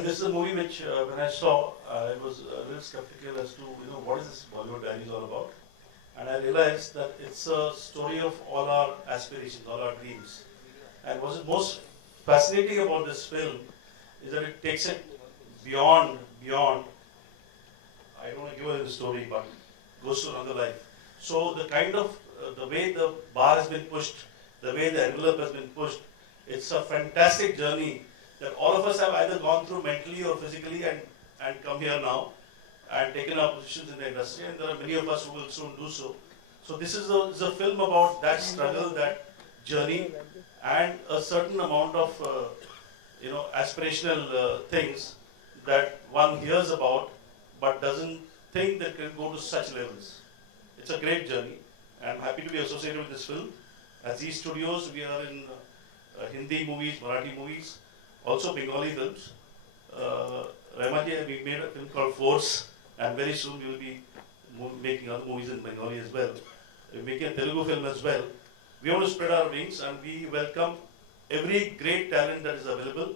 Well, this is a movie which, when I saw, I was a little skeptical as to what is this Bollywood Diaries all about, and I realized that it's a story of all our aspirations, all our dreams. And what's most fascinating about this film is that it takes it beyond. I don't want to give away the story, but goes to another life. So the kind of the way the bar has been pushed, the way the envelope has been pushed, it's a fantastic journey that all of us have either gone through mentally or physically and come here now and taken our positions in the industry, and there are many of us who will soon do so. So this is a film about that struggle, that journey, and a certain amount of aspirational things that one hears about but doesn't think that can go to such levels. It's a great journey, and I'm happy to be associated with this film. At these studios, we are in Hindi movies, Marathi movies, also Bengali films. Rehmaji, we made a film called Force, and very soon we will be making other movies in Bengali as well. We're making a Telugu film as well. We want to spread our wings, and we welcome every great talent that is available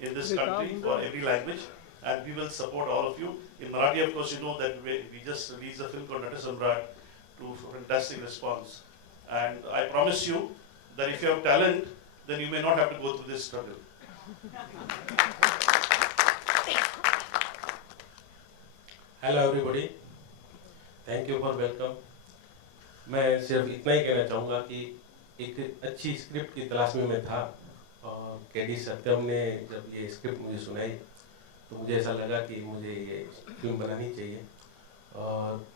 in this country for every language, and we will support all of you. In Marathi, of course, you know that we just released a film called Nata Samrat to fantastic response. And I promise you that if you have talent, then you may not have to go through this struggle. Hello everybody, thank you for welcome. मैं सिर्फ इतना ही कहना चाहूँगा कि एक अच्छी script की तलाश में मैं था, और केडी सत्यम ने जब ये स्क्रिप्ट मुझे सुनाई तो मुझे ऐसा लगा कि मुझे ये फिल्म बनानी चाहिए, और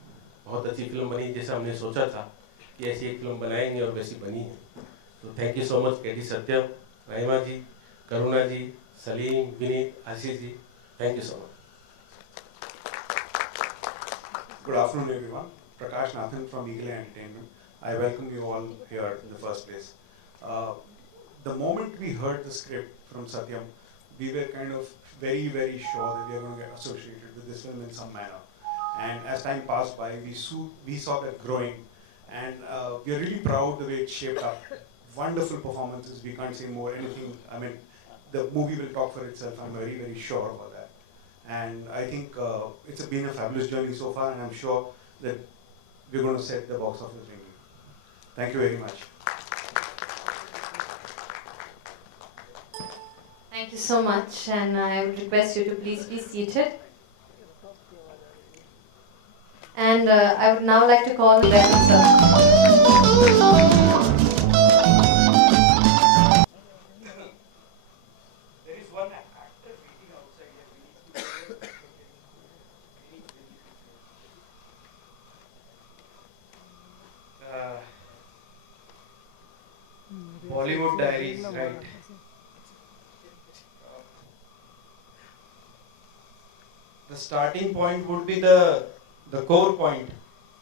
बहुत अच्छी फिल्म बनी जैसा हमने सोचा था कि ऐसी एक फिल्म बनाएंगे, और वैसी बनी है। तो thank you so much KD Satyam, Rahima ji, Karuna ji, Salim, Vineet, Ashish ji, thank you so much. Good afternoon, everyone. Prakash Nathan from Eagle Entertainment. I welcome you all here in the first place. The moment we heard the script from Satyam, we were kind of very, very sure that we are going to get associated with this film in some manner. And as time passed by, we saw that growing, and we are really proud the way it shaped up. Wonderful performances. We can't say more. Anything. I mean, the movie will talk for itself. I'm very, very sure about that. And I think it's been a fabulous journey so far, and I'm sure that we're going to set the box office ringing. Thank you very much. Thank you so much, and I would request you to please be seated. And I would now like to call Beckham sir. Bollywood Diaries, right? The starting point would be the core point.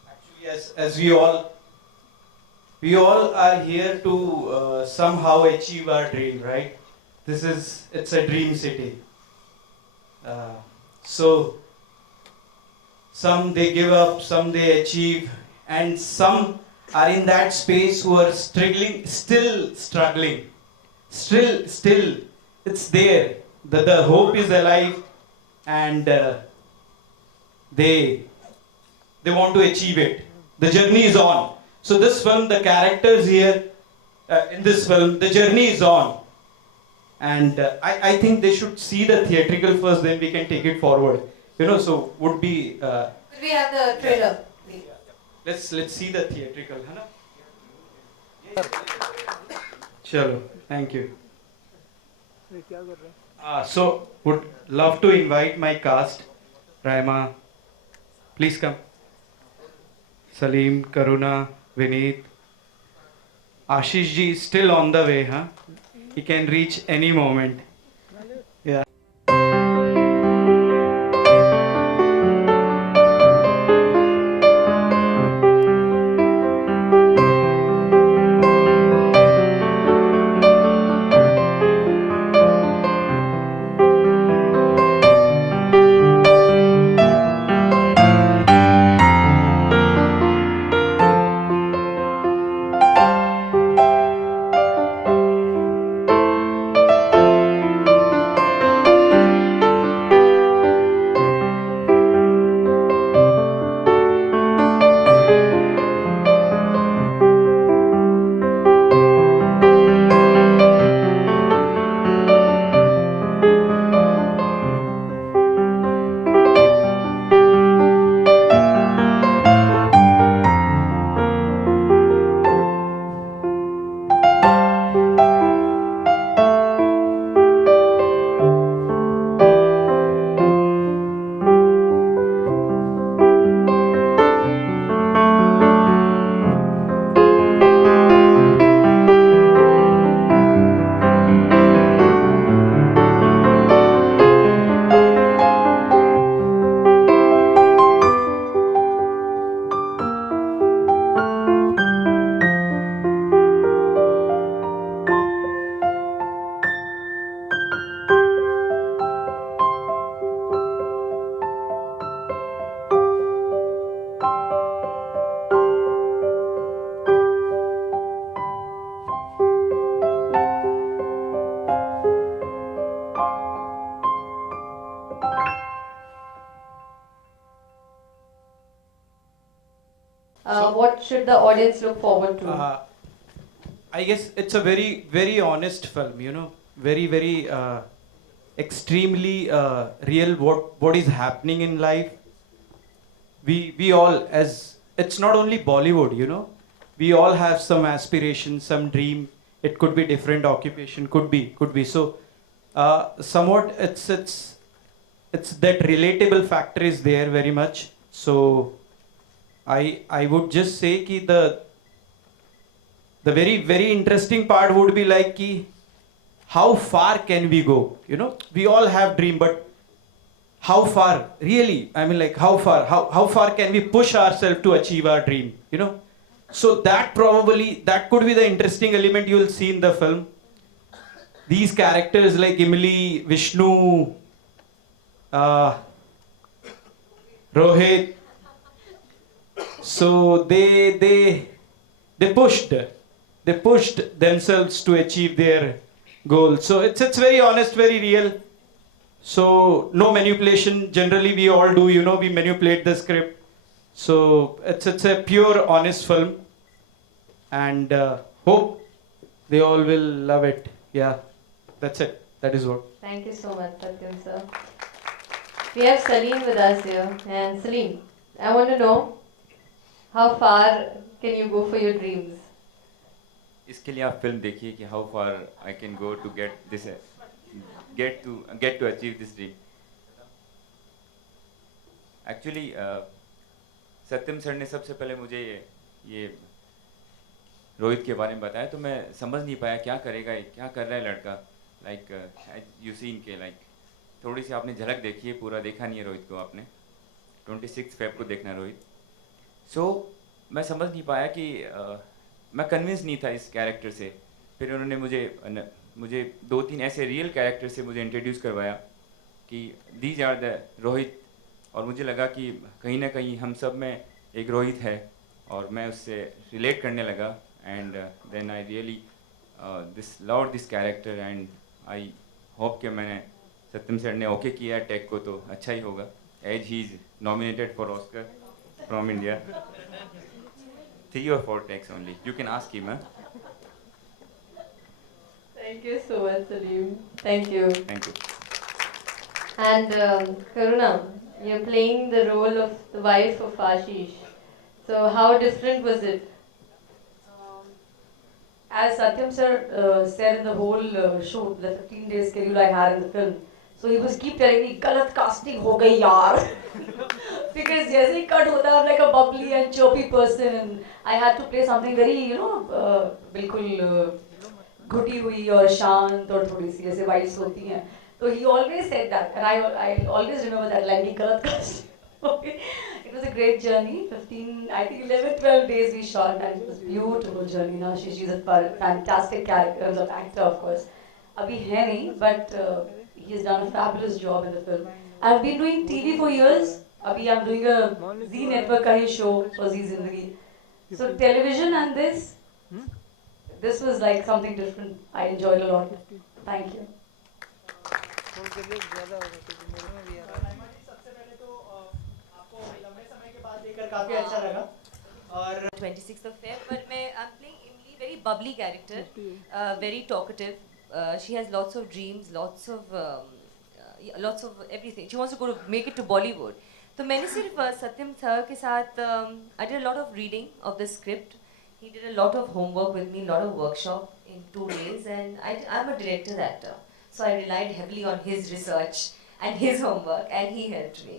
Actually, as we all are here to somehow achieve our dream, right? It's a dream city. So some they give up, some they achieve, and some are in that space who are still struggling. Still, it's there. The hope is alive, and they want to achieve it. The journey is on. So this film, the characters here in this film, the journey is on. And I think they should see the theatrical first, then we can take it forward. So would be... Could we have the trailer, please? Let's see the theatrical, है ना? Chalo, thank you. So would love to invite my cast. Raima, please come. Salim, Karuna, Vineet. Ashish ji is still on the way, huh? He can reach any moment. Yeah. what should the audience look forward to? I guess it's a very, very honest film, you know, very, very extremely real what is happening in life. We all, as it's not only Bollywood, you know, we all have some aspiration, some dream. It could be different occupation, could be. So, somewhat it's that relatable factor is there very much. So, I would just say कि the very, very interesting part would be like ki, how far can we go? You know, we all have dream, but how far really? I mean, like how far can we push ourselves to achieve our dream? You know, so that could be the interesting element you will see in the film. These characters like Emily, Vishnu, Rohit, so they pushed themselves to achieve their goal. So it's very honest, very real. So no manipulation. Generally, we all do. You know, we manipulate the script. So it's a pure, honest film, and hope they all will love it. Yeah, that's it. That is what. Thank you so much, Satyam sir. We have Salim with us here, and Salim, I want to know how far can you go for your dreams? इसके लिए आप film देखिए कि how far I can go to get this gate to achieve this dream. Actually Satyam sir ने सबसे पहले मुझे ये रोहित के बारे में बताया तो मैं समझ नहीं पाया क्या करेगा, क्या कर रहा है लड़का. लाइक यू सीन के लाइक थोड़ी सी आपने झलक देखी है, पूरा देखा नहीं है रोहित को आपने. 26 फेब को देखना रोहित. सो मैं समझ नहीं पाया कि मैं कन्विंस नहीं था इस कैरेक्टर से. फिर उन्होंने मुझे 2-3 ऐसे रियल कैरेक्टर से मुझे इंट्रोड्यूस करवाया कि दीज आर द रोहित, और मुझे लगा कि कहीं ना कहीं हम सब में एक रोहित है और मैं उससे रिलेट करने लगा. And then I really love this character and I hope कि मैंने सत्यम सर ने ओके किया टेक को तो अच्छा ही होगा, as he is nominated for Oscar from India. 3 or 4 takes only. You can ask him, huh? Thank you so much, Salim. Thank you. Thank you. And Karuna, you're playing the role of the wife of Ashish. So how different was it? As Satyam sir said in the whole show, the 15 days schedule I had in the film, so he was keep telling me, "Galat casting ho gayi yaar." Because जैसे ही cut होता I'm like a bubbly and chirpy person, and I had to play something very, you know, बिल्कुल घुटी हुई और शांत और थोड़ी सी जैसे vibes होती हैं. So he always said that, and I always remember that line, कि गलत casting. Okay. It was a great journey. 15, I think 11, 12 days we shot, and it was a beautiful journey. Now she's a fantastic character, as an actor, of course. Abhi hai nahi, but he has done a fabulous job in the film. I've been doing TV for years. Abhi I'm doing a Z Network ka hi show for Z Zindagi. So television and this was like something different. I enjoyed a lot. Thank you. काफी अच्छा लगा. और 26th of Feb, but I'm playing Emily, very bubbly character, very talkative. She has lots of dreams, lots of everything. She wants to make it to Bollywood. तो मैंने सिर्फ सत्यम sir के साथ I did a lot of reading of the script. He did a lot of homework with me, a lot of workshop in 2 days, and I'm a director's actor, so I relied heavily on his research and his homework, and he helped me.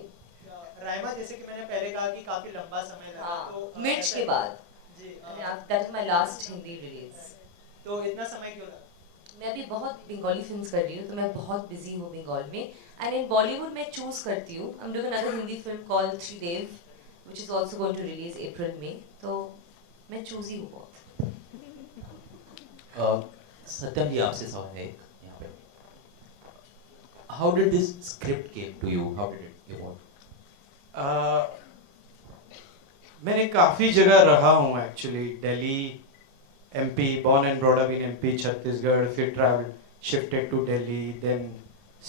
Raima, जैसे कि मैंने पहले कहा कि काफी लंबा समय लगा, तो मिर्च के बाद जी that is my last Hindi release. तो इतना समय क्यों लगा? मैं अभी बहुत बंगाली फिल्म्स कर रही हूँ, तो मैं बहुत बिजी हूँ बंगाल में. एंड इन बॉलीवुड मैं चूज करती हूँ. I am doing another Hindi film called Shridev, which is also going to release April में. तो मैं चूजी हूँ बहुत. सत्यम जी, आपसे सवाल है यहाँ पे. How did this script came to you? How did it evolve? मैंने काफ़ी जगह रहा हूँ actually. Delhi, MP, born and brought up in MP, Chhattisgarh, फिर travel shifted to Delhi, then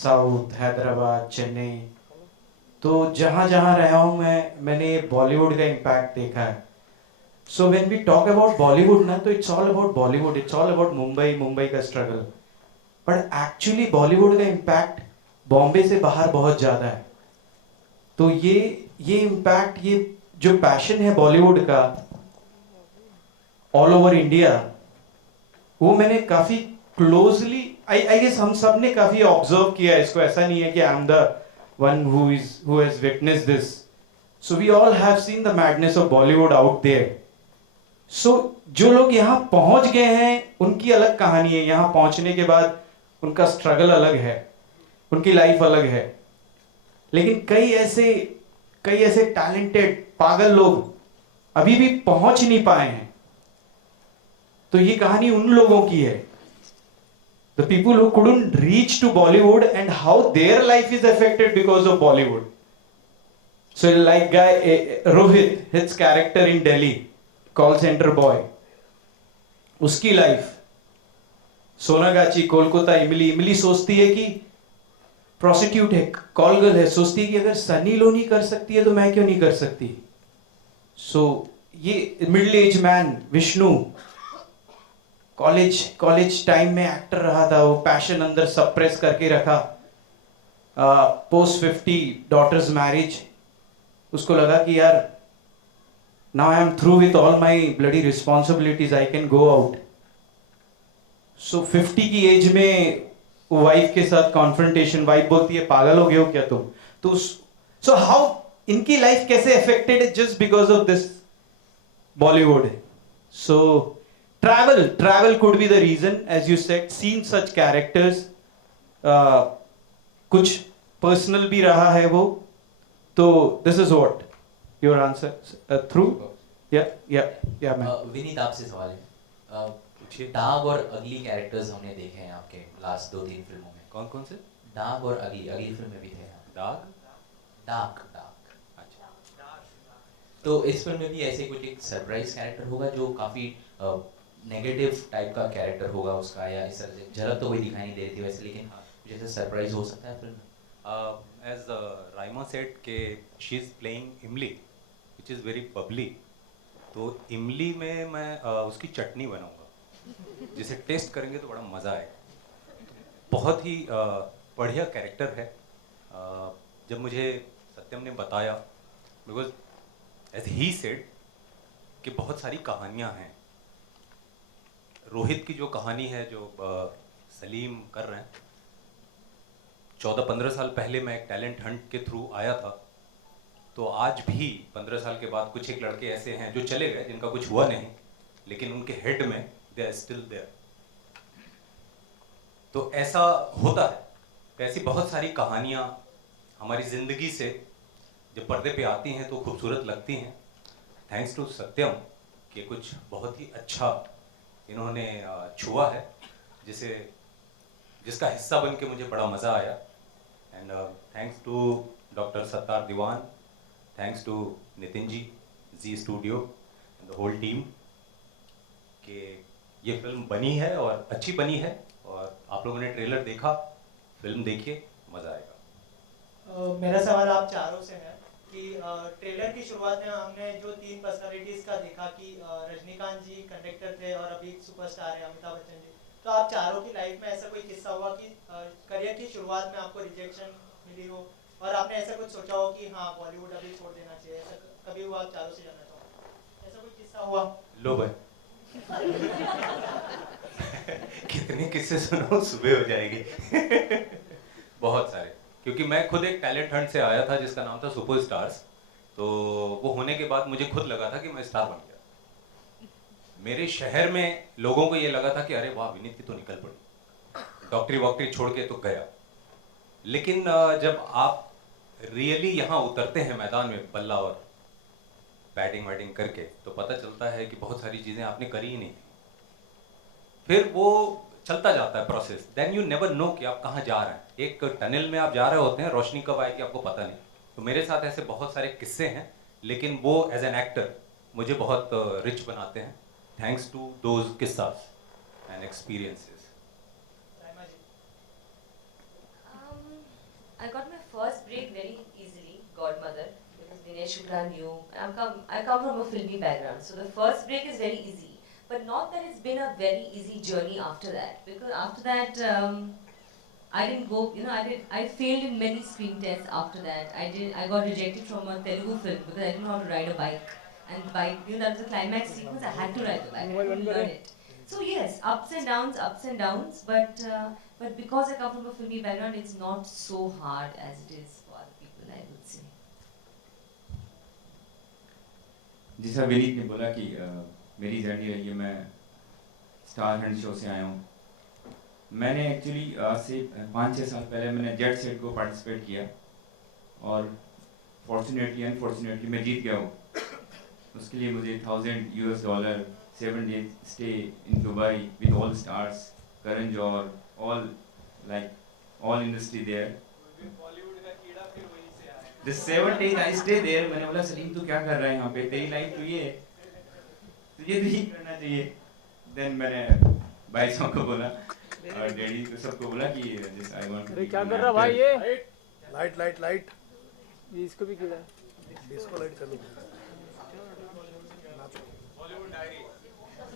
south, Hyderabad, Chennai. तो जहाँ जहाँ रहा हूँ मैंने बॉलीवुड का इम्पैक्ट देखा है. So when we talk about Bollywood ना, तो it's all about Bollywood, it's all about Mumbai का struggle. But actually Bollywood का impact बॉम्बे से बाहर बहुत ज़्यादा है. तो ये impact, ये जो passion है बॉलीवुड का all over India, वो मैंने काफ़ी closely, I guess हम सब ने काफ़ी observe किया है इसको. ऐसा नहीं है कि I'm the one who has witnessed this. So we all have seen the madness of Bollywood out there. So जो लोग यहाँ पहुँच गए हैं उनकी अलग कहानी है. यहाँ पहुँचने के बाद उनका स्ट्रगल अलग है, उनकी लाइफ अलग है. लेकिन कई ऐसे टैलेंटेड पागल लोग अभी भी पहुँच नहीं पाए हैं. तो ये कहानी उन लोगों की है. The people who couldn't reach to Bollywood and how their life is affected because of Bollywood. So like guy Rohit, his character in Delhi, call center boy, उसकी लाइफ, सोनागाची, कोलकाता, इमली सोचती है कि प्रोस्टिट्यूट है, कॉल गर्ल है, सोचती है कि अगर सनी लोनी कर सकती है तो मैं क्यों नहीं कर सकती. सो ये middle age man Vishnu college time में एक्टर रहा था. वो पैशन अंदर सप्रेस करके रखा. पोस्ट 50 डॉटर्स मैरिज, उसको लगा कि यार now I am through with all my bloody responsibilities, I can go out. So 50 की एज में वाइफ के साथ कॉन्फ्रंटेशन, वाइफ बोलती है पागल हो गए हो क्या तुम. तो सो हाउ इनकी लाइफ कैसे अफेक्टेड है just because of this Bollywood. So travel could be the reason, as you said, seen such characters. कुछ पर्सनल भी रहा है वो. तो this is what your answer through. Yeah man. Vineet आपसे सवाल है. डाग और अगली कैरेक्टर्स हमने देखे हैं आपके लास्ट 2-3 फिल्मों में. कौन से? डाग और अगली फिल्म में भी थे आप. डाग. अच्छा. तो इस फिल्म में भी ऐसे कुछ एक सरप्राइज कैरेक्टर होगा जो काफी नेगेटिव टाइप का कैरेक्टर होगा उसका, या इस तरह से झलक तो कोई दिखाई नहीं दे रही थी वैसे, लेकिन जैसे सरप्राइज हो सकता है फिल्म में. As Raima said कि she is playing इमली which is very bubbly. तो इमली में मैं उसकी चटनी बनाऊंगा जिसे टेस्ट करेंगे तो बड़ा मज़ा आएगा. बहुत ही बढ़िया कैरेक्टर है. जब मुझे सत्यम ने बताया, बिकॉज एज ही सेड कि बहुत सारी कहानियाँ हैं. रोहित की जो कहानी है जो सलीम कर रहे हैं, 14-15 साल पहले मैं एक टैलेंट हंट के थ्रू आया था. तो आज भी 15 साल के बाद कुछ एक लड़के ऐसे हैं जो चले गए, जिनका कुछ हुआ नहीं, लेकिन उनके हेड में दे आर स्टिल देयर. तो ऐसा होता है. ऐसी बहुत सारी कहानियाँ हमारी ज़िंदगी से जब पर्दे पे आती हैं तो खूबसूरत लगती हैं. थैंक्स टू सत्यम कि कुछ बहुत ही अच्छा इन्होंने छुआ है, जिसका हिस्सा बन के मुझे बड़ा मज़ा आया. And thanks to doctor Sattar Diwan, thanks to Nitin ji studio and the whole team कि ये फिल्म बनी है और अच्छी बनी है. और आप लोगों ने ट्रेलर देखा, फिल्म देखिए, मज़ा आएगा. मेरा सवाल आप चारों से है कि ट्रेलर की शुरुआत में हमने जो 3 पर्सनालिटीज़ का देखा कि रजनीकांत जी कंडक्टर थे और अभी सुपरस्टार है अमिताभ बच्चन जी. तो आप चारों की लाइफ में ऐसा कोई किस्सा हुआ कि करियर की शुरुआत में आपको रिजेक्शन मिली हो और आपने ऐसा कुछ सोचा हो कि हाँ बॉलीवुड अभी छोड़ देना चाहिए, ऐसा कभी हुआ? आप चारों से जानना चाहूँगा, ऐसा कोई किस्सा हुआ? लो भाई कितने किस्से सुनो, सुबह हो जाएगी. बहुत सारे, क्योंकि मैं खुद एक टैलेंट हंट से आया था जिसका नाम था सुपर स्टार्स. तो वो होने के बाद मुझे खुद लगा था कि मैं स्टार बन गया. मेरे शहर में लोगों को ये लगा था कि अरे वाह विनीत तो निकल पड़ी, डॉक्टरी वॉक्टरी छोड़ के तो गया. लेकिन जब आप रियली यहाँ उतरते हैं मैदान में बल्ला और बैटिंग वैटिंग करके, तो पता चलता है कि बहुत सारी चीज़ें आपने करी ही नहीं. फिर वो चलता जाता है process. Then you never know कि आप कहाँ जा रहे हैं. एक टनल में आप जा रहे होते हैं, रोशनी कब आएगी आपको पता नहीं. तो मेरे साथ ऐसे बहुत सारे किस्से हैं, लेकिन वो एज एन एक्टर मुझे बहुत रिच बनाते हैं. थैंक्स टू दोज किस्सास and experiences. I got my first break very easily, Godmother, because Dinesh Shukla knew. I come from a filmy background, so the first break is very easy. But not that it's been a very easy journey after that, because after that I didn't go. I failed in many screen tests after that. I got rejected from a Telugu film because I didn't know how to ride a bike. And bike, that was the climax sequence. I had to ride the bike. I had to learn it. So yes, ups and downs. But because I come from a filmy background, it's not so hard as it is for other people, I would say. जैसा विनीत ने बोला कि मेरी journey रही है, मैं star Hunt show से आया हूँ। मैंने एक्चुअली आज से 5-6 साल पहले मैंने जेट सेट को पार्टिसिपेट किया और फॉर्चुनेटली अनफॉर्चुनेटली मैं जीत गया हूँ। उसके लिए मुझे $1,000 7 days stay in Dubai with all the stars, Karan Johar, all industry there. The 7 days I stay there, मैंने बोला सलीम तू क्या कर रहा है यहाँ पे, तेरी लाइफ तो ये है, तुझे तो यही करना चाहिए। Then मैंने भाई साहब को बोला और डैडी को सबको बोला कि just I want to be क्या an कर रहा actor. भाई ये लाइट ये इसको भी किधर डिस्को लाइट चालू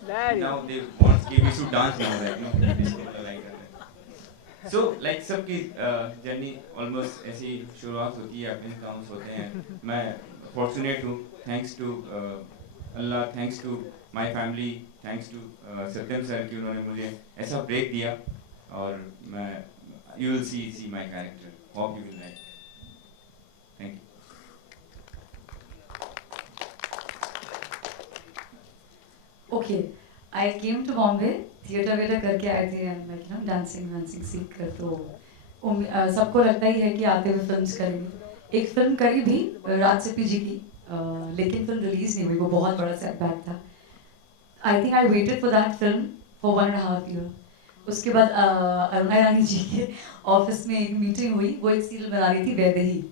Now they want we should dance now, like no, disco वाला like करते हैं। So like सबकी जर्नी almost ऐसी शुरुआत होती है, अपने काउंट्स होते हैं। मैं fortunate हूँ, thanks to Allah, thanks to my family, thanks to Satyam sir कि उन्होंने मुझे ऐसा ब्रेक दिया और मैं you will see my character, hope you will like. Thank you. Okay, I came to Bombay, theatre waiter करके आई थी and like dancing सीख कर तो सबको लगता ही है कि आते हुए फिल्म्स करेंगे। एक फिल्म करी भी राज सिप्पी जी की, लेकिन फिल्म रिलीज नहीं हुई, वो बहुत बड़ा सेटबैक था। I think I waited for that film for 1.5 year। उसके बाद अरुणा ईरानी जी के ऑफिस में एक मीटिंग हुई, वो एक सीरियल बना रही थी वैदेही,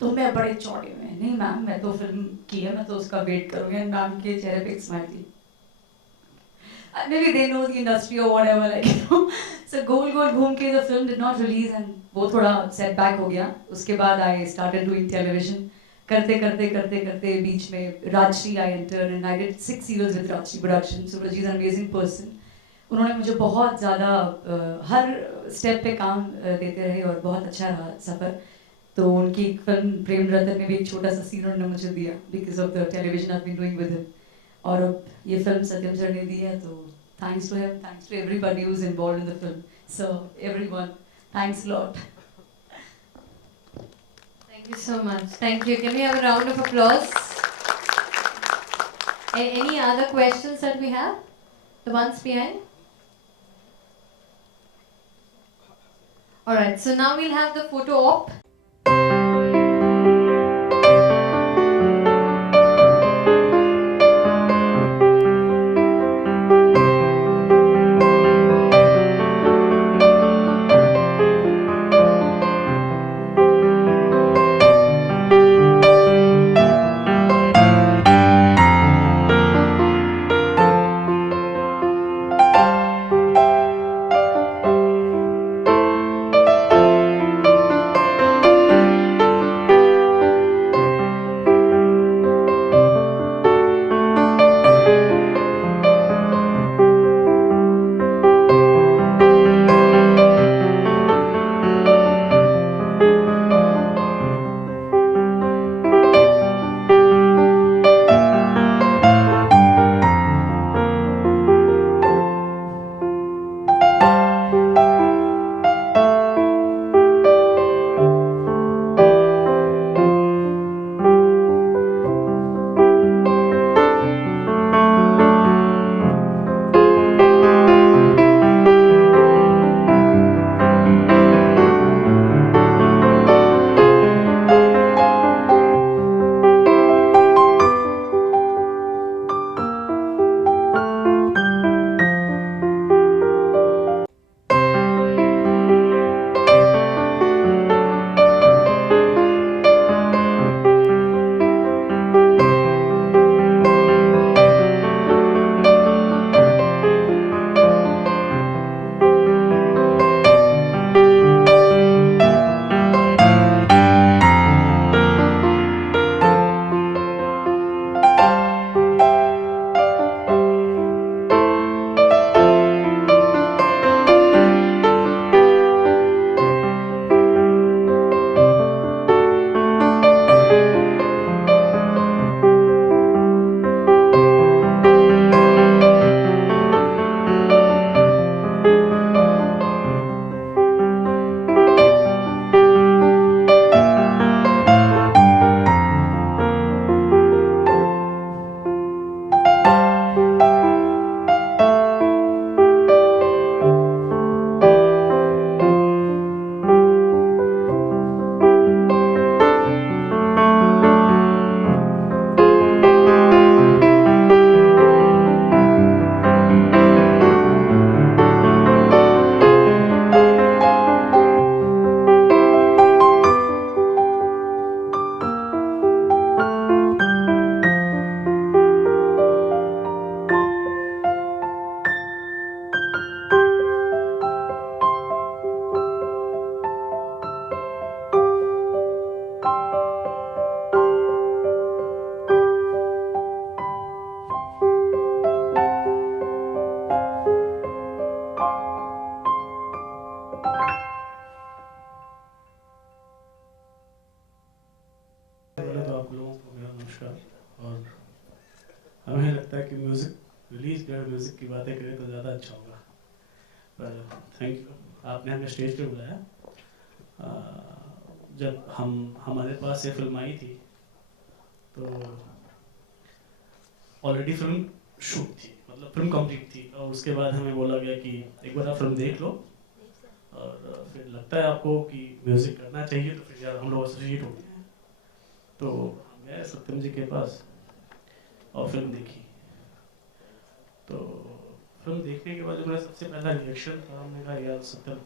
तो मैं बड़े चौड़े में नहीं मैम मैं तो फिल्म की है, मैं तो उसका वेट करूँगी। मैम के चेहरे पे एक स्माइल थी, maybe they know the industry or whatever, like you know. So गोल घूम के the film did not release and वो थोड़ा setback हो गया। उसके बाद I started doing television, करते बीच में Rajshree I entered and I did 6 years with Rajshri Production. So Rajshri is an amazing person. उन्होंने मुझे बहुत ज़्यादा हर स्टेप पे काम देते रहे और बहुत अच्छा रहा सफ़र। तो उनकी फिल्म प्रेम रतन में भी एक छोटा सा सीन उन्होंने मुझे दिया because of the television I've been doing with him. और अब ये फिल्म सत्यम सर ने दी है, तो thanks to him, thanks to everybody who's involved in the film. So everyone, thanks a lot. Thank you so much. Thank you. Can we have a round of applause? Any other questions that we have? The ones behind? Alright, so now we'll have the photo op. लगता है कि music release कर music की बातें करें तो ज़्यादा अच्छा होगा, पर थैंक यू, आपने हमें स्टेज पे बुलाया। जब हमारे पास ये फिल्म आई थी तो ऑलरेडी फिल्म शूट थी, मतलब फिल्म कंप्लीट थी, और उसके बाद हमें बोला गया कि एक बार आप फिल्म देख लो और फिर लगता है आपको कि म्यूज़िक करना चाहिए तो फिर यार हम लोग एसोसिएट होते हैं। तो हम गए सत्यम जी के पास और फिल्म देखी। तो फिल्म देखने के बाद जो मेरा सबसे पहला रिएक्शन था, हमने कहा यार Satyam,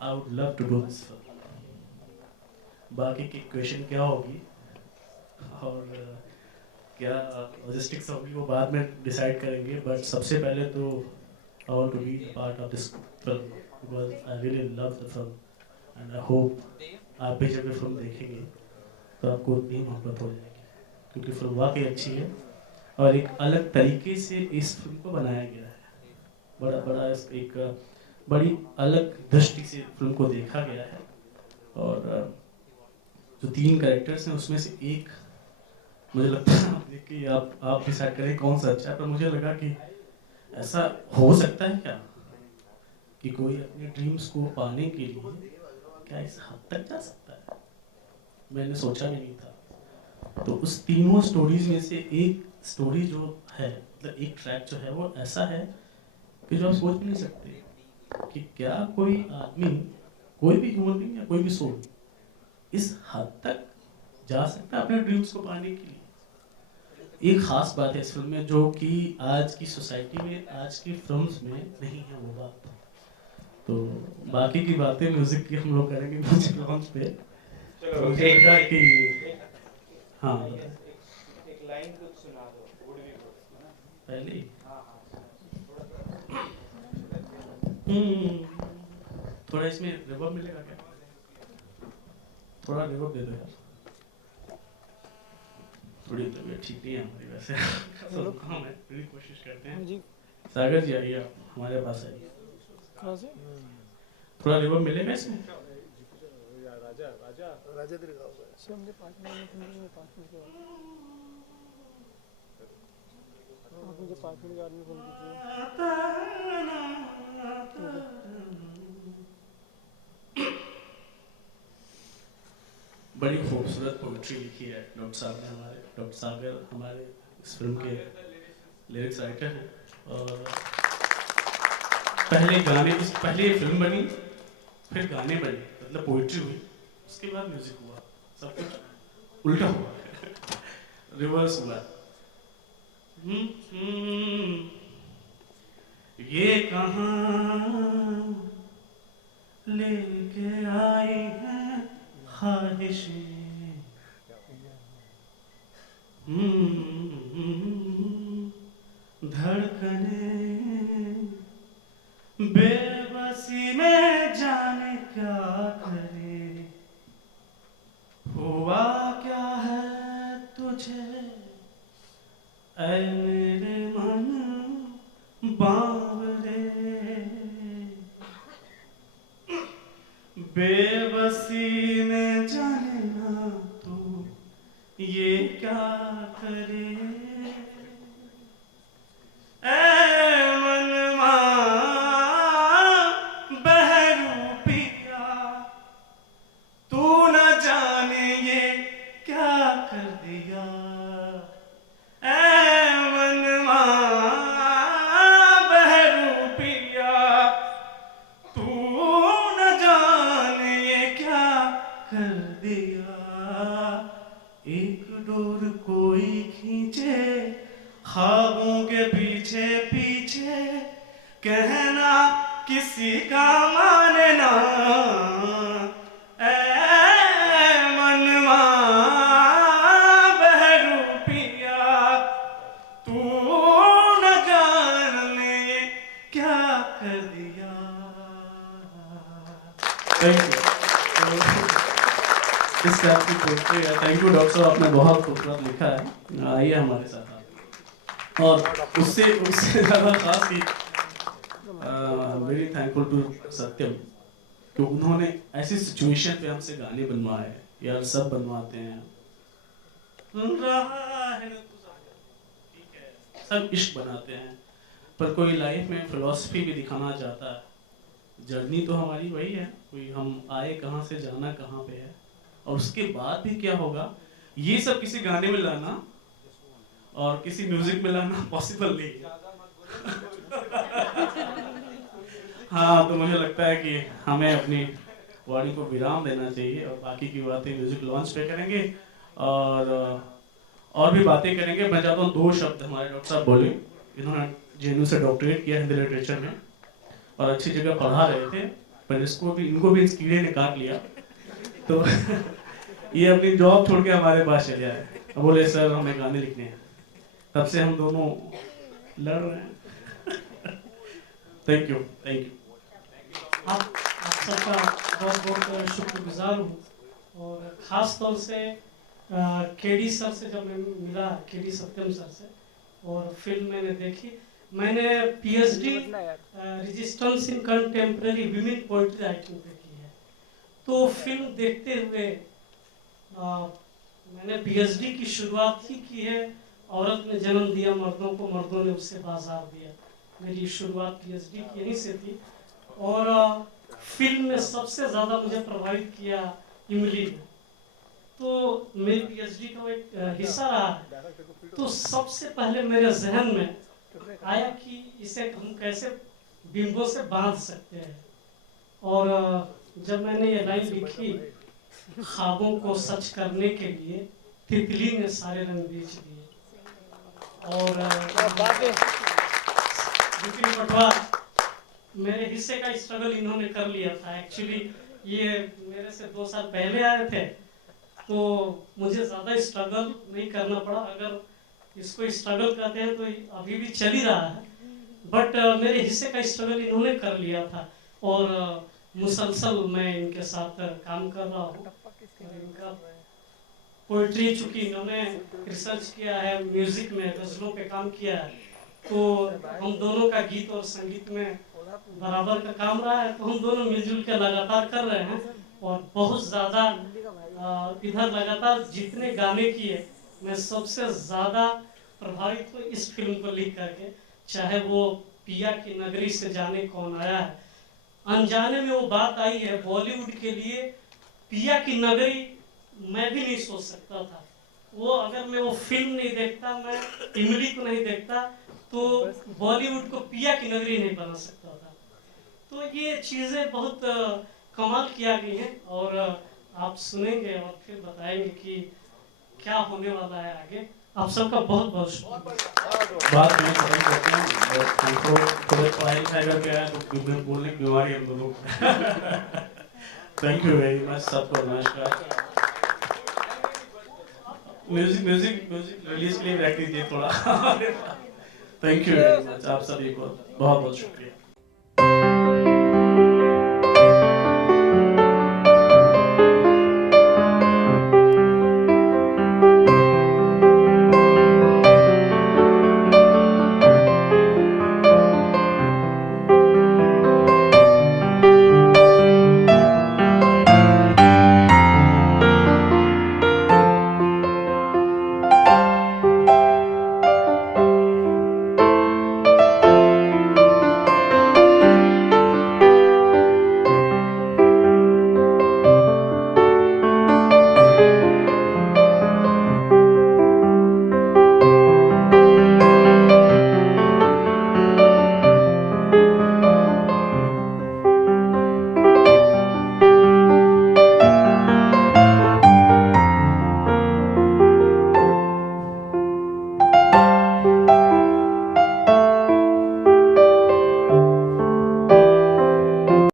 I would love to do this film. बाकी की क्वेश्चन क्या होगी और क्या लॉजिस्टिक्स होगी वो बाद में डिसाइड करेंगे, बट सबसे पहले तो I want to be a part of this film because I really love the film and I hope आप भी जब फिल्म देखेंगे तो आपको उतनी मोहब्बत हो जाएगी, क्योंकि फिल्म वाकई अच्छी है और एक अलग तरीके से इस फिल्म को बनाया गया है। एक बड़ी अलग दृष्टि से फिल्म को देखा गया है और जो 3 कैरेक्टर्स हैं उसमें से एक मुझे लगता है आप देख के आप डिसाइड करें कौन सा अच्छा है, पर मुझे लगा कि ऐसा हो सकता है क्या कि कोई अपने ड्रीम्स को पाने के लिए क्या इस हद तक जा सकता है, मैंने सोचा भी नहीं था। तो उस तीनों स्टोरीज में से एक स्टोरी जो है, मतलब एक ट्रैक जो है वो ऐसा है कि जो आप सोच भी नहीं सकते कि क्या कोई आदमी, कोई भी ह्यूमन बीइंग या कोई भी सोल इस हद तक जा सकता है अपने ड्रीम्स को पाने के लिए। एक खास बात है इस फिल्म में जो कि आज की सोसाइटी में, आज की फिल्म्स में नहीं है वो बात। तो बाकी की बातें म्यूजिक की हम लोग करेंगे म्यूजिक लॉन्च पे। तो मुझे लगा कि हाँ एक लाइन कुछ सुना दो पहले थोड़ा इसमें रिवर्ब मिलेगा क्या? थोड़ा रिवर्ब दे दो यार, थोड़ी तबीयत ठीक नहीं है हमारी वैसे। हम पूरी कोशिश करते हैं जी। सागर जी आइए, आप हमारे पास आइए। कहाँ से? थोड़ा रिवर्ब मिलेगा इसमें? राजा राजा राजा तेरे गाँव का है। हमने 5 मिनट में 5 मिनट के बाद आप मुझे 5 मिनट के बाद में फोन कीजिए। बड़ी खूबसूरत पोइट्री लिखी है डॉक्टर साहब ने, हमारे डॉक्टर सागर हमारे इस फिल्म के लिरिक्स राइटर हैं। और पहले फिल्म बनी, फिर गाने बने, मतलब पोइट्री हुई, उसके बाद म्यूजिक हुआ, सब कुछ उल्टा हुआ, रिवर्स हुआ। ये कहाँ लेके आई है ख्वाहिशें, धड़कने बेबसी में जाने क्या करे, हुआ क्या है तुझे ऐ मेरे मन बावरे, बेबसी में जाने ना तू ये क्या करे, ऐ मनवा बहरू पिया, तू न जाने ये क्या कर दिया, ऐ मनवा बहरू पिया, तू न जाने ये क्या कर दिया, एक डोर कोई खींचे ख्वाबों के पीछे पीछे, कहना किसी का मानना, ऐ मनवा बहरू पिया, तू न जाने क्या कर दिया। Thank you. इस टाइप की पोस्टर है। थैंक यू डॉक्टर साहब, आपने बहुत खूबसूरत लिखा है, आइए हमारे साथ आप। और उससे ज़्यादा खास कि वेरी थैंकफुल टू सत्यम कि उन्होंने ऐसी सिचुएशन पे हमसे गाने बनवाए, यार सब बनवाते हैं, सब इश्क बनाते हैं, पर कोई लाइफ में फिलॉसफी भी दिखाना चाहता है। जर्नी तो हमारी वही है, कोई हम आए कहाँ से, जाना कहाँ पे है, और उसके बाद भी क्या होगा, ये सब किसी गाने में लाना और किसी म्यूजिक में लाना पॉसिबल नहीं है। हाँ, तो मुझे लगता है कि हमें अपनी बॉडी को विराम देना चाहिए और बाकी की बातें म्यूजिक लॉन्च पे करेंगे और भी बातें करेंगे। मैं चाहता हूँ 2 शब्द हमारे डॉक्टर साहब बोले। इन्होंने जेएनयू से डॉक्टरेट किया हिंदी लिटरेचर में और अच्छी जगह पढ़ा रहे थे, पर इनको भी इस कीड़े ने काट लिया, तो ये अपनी जॉब छोड़ के हमारे पास चले आए। अब बोले सर हमें गाने लिखने हैं, तब से हम दोनों लड़ रहे हैं। Thank you. आप सबका बहुत बहुत शुक्रगुजार हूँ, और ख़ास तौर से केडी सर से जब मैं मिला, केडी सत्यम सर से, और फिल्म मैंने देखी। मैंने PhD resistance in contemporary women poetry writing पे की है, तो फिल्म देखते हुए मैंने पीएचडी की शुरुआत ही की है। औरत ने जन्म दिया मर्दों को, मर्दों ने उससे बाजार दिया। मेरी शुरुआत पीएचडी की यहीं से थी, और फिल्म में सबसे ज़्यादा मुझे प्रभावित किया इमली ने, तो मेरी पीएचडी का एक हिस्सा रहा है। तो सबसे पहले मेरे जहन में आया कि इसे हम कैसे बिंबों से बांध सकते हैं, और जब मैंने ये लाइन लिखी, ख्वाबों को सच करने के लिए तितली ने सारे रंग बेच दिए, और विपिन पटवार मेरे हिस्से का स्ट्रगल इन्होंने कर लिया था। एक्चुअली ये मेरे से 2 साल पहले आए थे, तो मुझे ज़्यादा स्ट्रगल नहीं करना पड़ा। अगर इसको स्ट्रगल कहते हैं तो अभी भी चल ही रहा है, बट मेरे हिस्से का स्ट्रगल इन्होंने कर लिया था, और मुसलसल मैं इनके साथ काम कर रहा हूँ। इनका पोइट्री, चूँकि इन्होंने रिसर्च किया है, म्यूज़िक में गज़लों पे काम किया है, तो हम दोनों का गीत और संगीत में बराबर का काम रहा है, तो हम दोनों मिलजुल के लगातार कर रहे हैं, और बहुत ज़्यादा इधर लगातार जितने गाने किए, मैं सबसे ज़्यादा प्रभावित हूँ इस फिल्म को लिख करके। चाहे वो पिया की नगरी से जाने कौन आया है, अनजाने में वो बात आई है। बॉलीवुड के लिए पिया की नगरी मैं भी नहीं सोच सकता था। वो अगर मैं वो फिल्म नहीं देखता, मैं इमली को नहीं देखता, तो बॉलीवुड को पिया की नगरी नहीं बना सकता था। तो ये चीज़ें बहुत कमाल किया गई हैं, और आप सुनेंगे और फिर बताएंगे कि क्या होने वाला है आगे। आप सबका बहुत बहुत शुक्रिया। बात मैं खत्म करता हूँ, हमको थोड़े पढ़ाई लिखाई करके आया तो बोलने की बीमारी हम दोनों को। थैंक यू वेरी मच, सबको नमस्कार। म्यूजिक रिलीज के लिए बैठ लीजिए थोड़ा। थैंक यू वेरी मच, आप सभी को बहुत बहुत शुक्रिया।